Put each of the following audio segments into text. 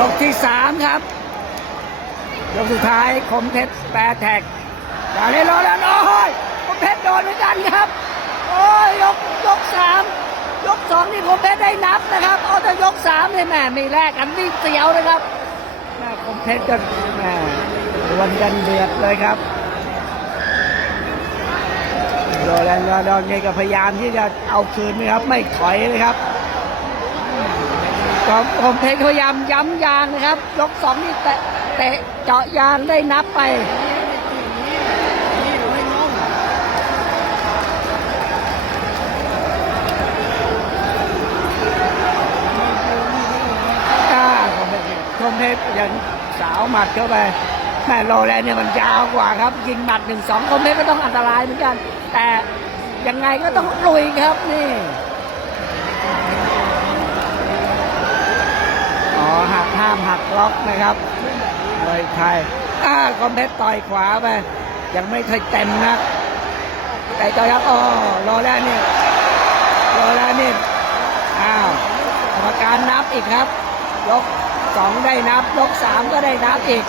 ยกที่สามครับยกสุดท้ายคมเพชรแปรแท็กดาเลยรอแล้วโอ้ยคมเพชรโดนเหมือนกันครับ โอ้ยยกยกสามยกสองนี่คมเพชรได้นับนะครับเอาแต่ยกสามเลยแหม่มีแรกกันนี่เสียวนะครับแม่คมเพชรกันแหม่ดวลกันเดือดเลยครับโรแลนด์รอดอนเงก็พยายามที่จะเอาคืนนะครับ ไม่ถอยเลยครับ ผมผมเพชรพยายามย้ำยางนะครับ ยกสองนี่แตะเตะเจาะยางได้นับไปอ่าผมเพชรผมเพยังสาวหมัดเข้าไปแม่โรแลนเนี่ยมันยาวกว่าครับ ยิงหมัดหนึ่งสองคมเพชรก็ต้องอันตรายเหมือนกัน แต่ยังไงก็ต้องลุยครับนี่ อ๋อหักห้ามหัก ล็อกนะครับมวยไทยอ่าคอมเพชรต่อยขวาไป ยังไม่เคยเต็มนะแต่ต่อยครับอ๋อรอแล้วนี่รอแล้วนี่อ้าวกรรมการนับอีกครับ ยกสองได้นับ ยกสามก็ได้นับอีก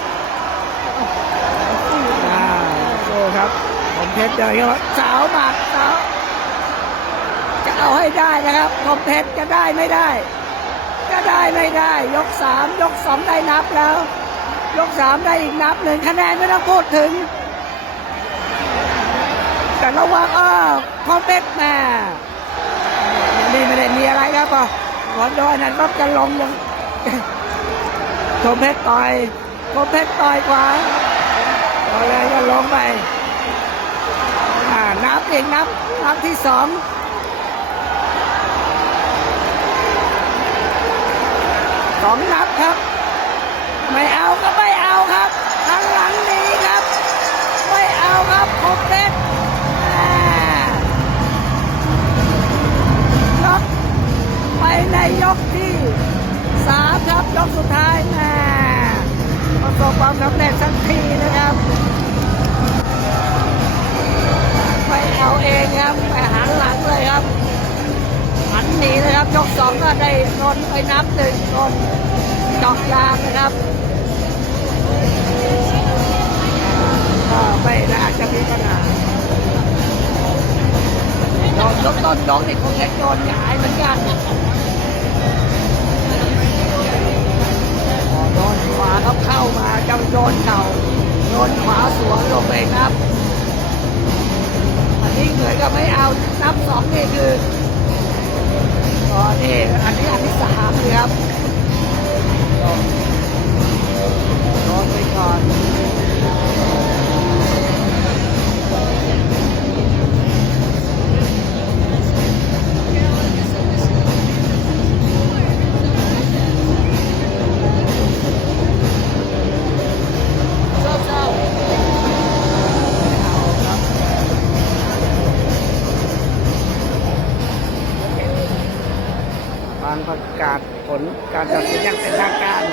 อ่าโซ่ครับคอมเพชรเดินเข้ามาสาวหมัดสาวจะเอาให้ได้นะครับคอมเพชรจะได้ไม่ได้ ก็ได้ไม่ได้ ยกสามยกสองได้นับแล้ว ยกสามได้อีกนับหนึ่งคะแนนไม่ต้องพูดถึง แต่ระวังอ้อคอมเพชรแม่นี่ไม่ได้มีอะไรครับอะหัวโดนนั้นก็จะลงยังคอมเพชรต่อยคอมเพชรต่อยขวาอยเลยก็ลงไปอ่านับเองนับนับที่สอง สองนับครับ ไม่เอาก็ไม่เอาครับทันหลังนี้ครับ ไม่เอาครับคมเพชรอ่ายกไปในยกที่สามครับยกสุดท้ายแม่ประสบความสำเร็จสักทีนะครับ ไปเอาเองครับ ยกสองก็ได้นนไปนับหนึ่งนนจอกยางนะครับไม่น่าจะมีปัญหาโดนยกต้นยกนี่คงจะโดนหงายเหมือนกันโดนขวาครับเข้ามาจะโดนเข่าโดนขวาสวนลงไปครับ อันนี้เหมือนกับไม่เอานับสองนี่คือ อ๋อนี่อันนี้อันที่สามครับ ผลการตัดสินอย่างเป็นทางการ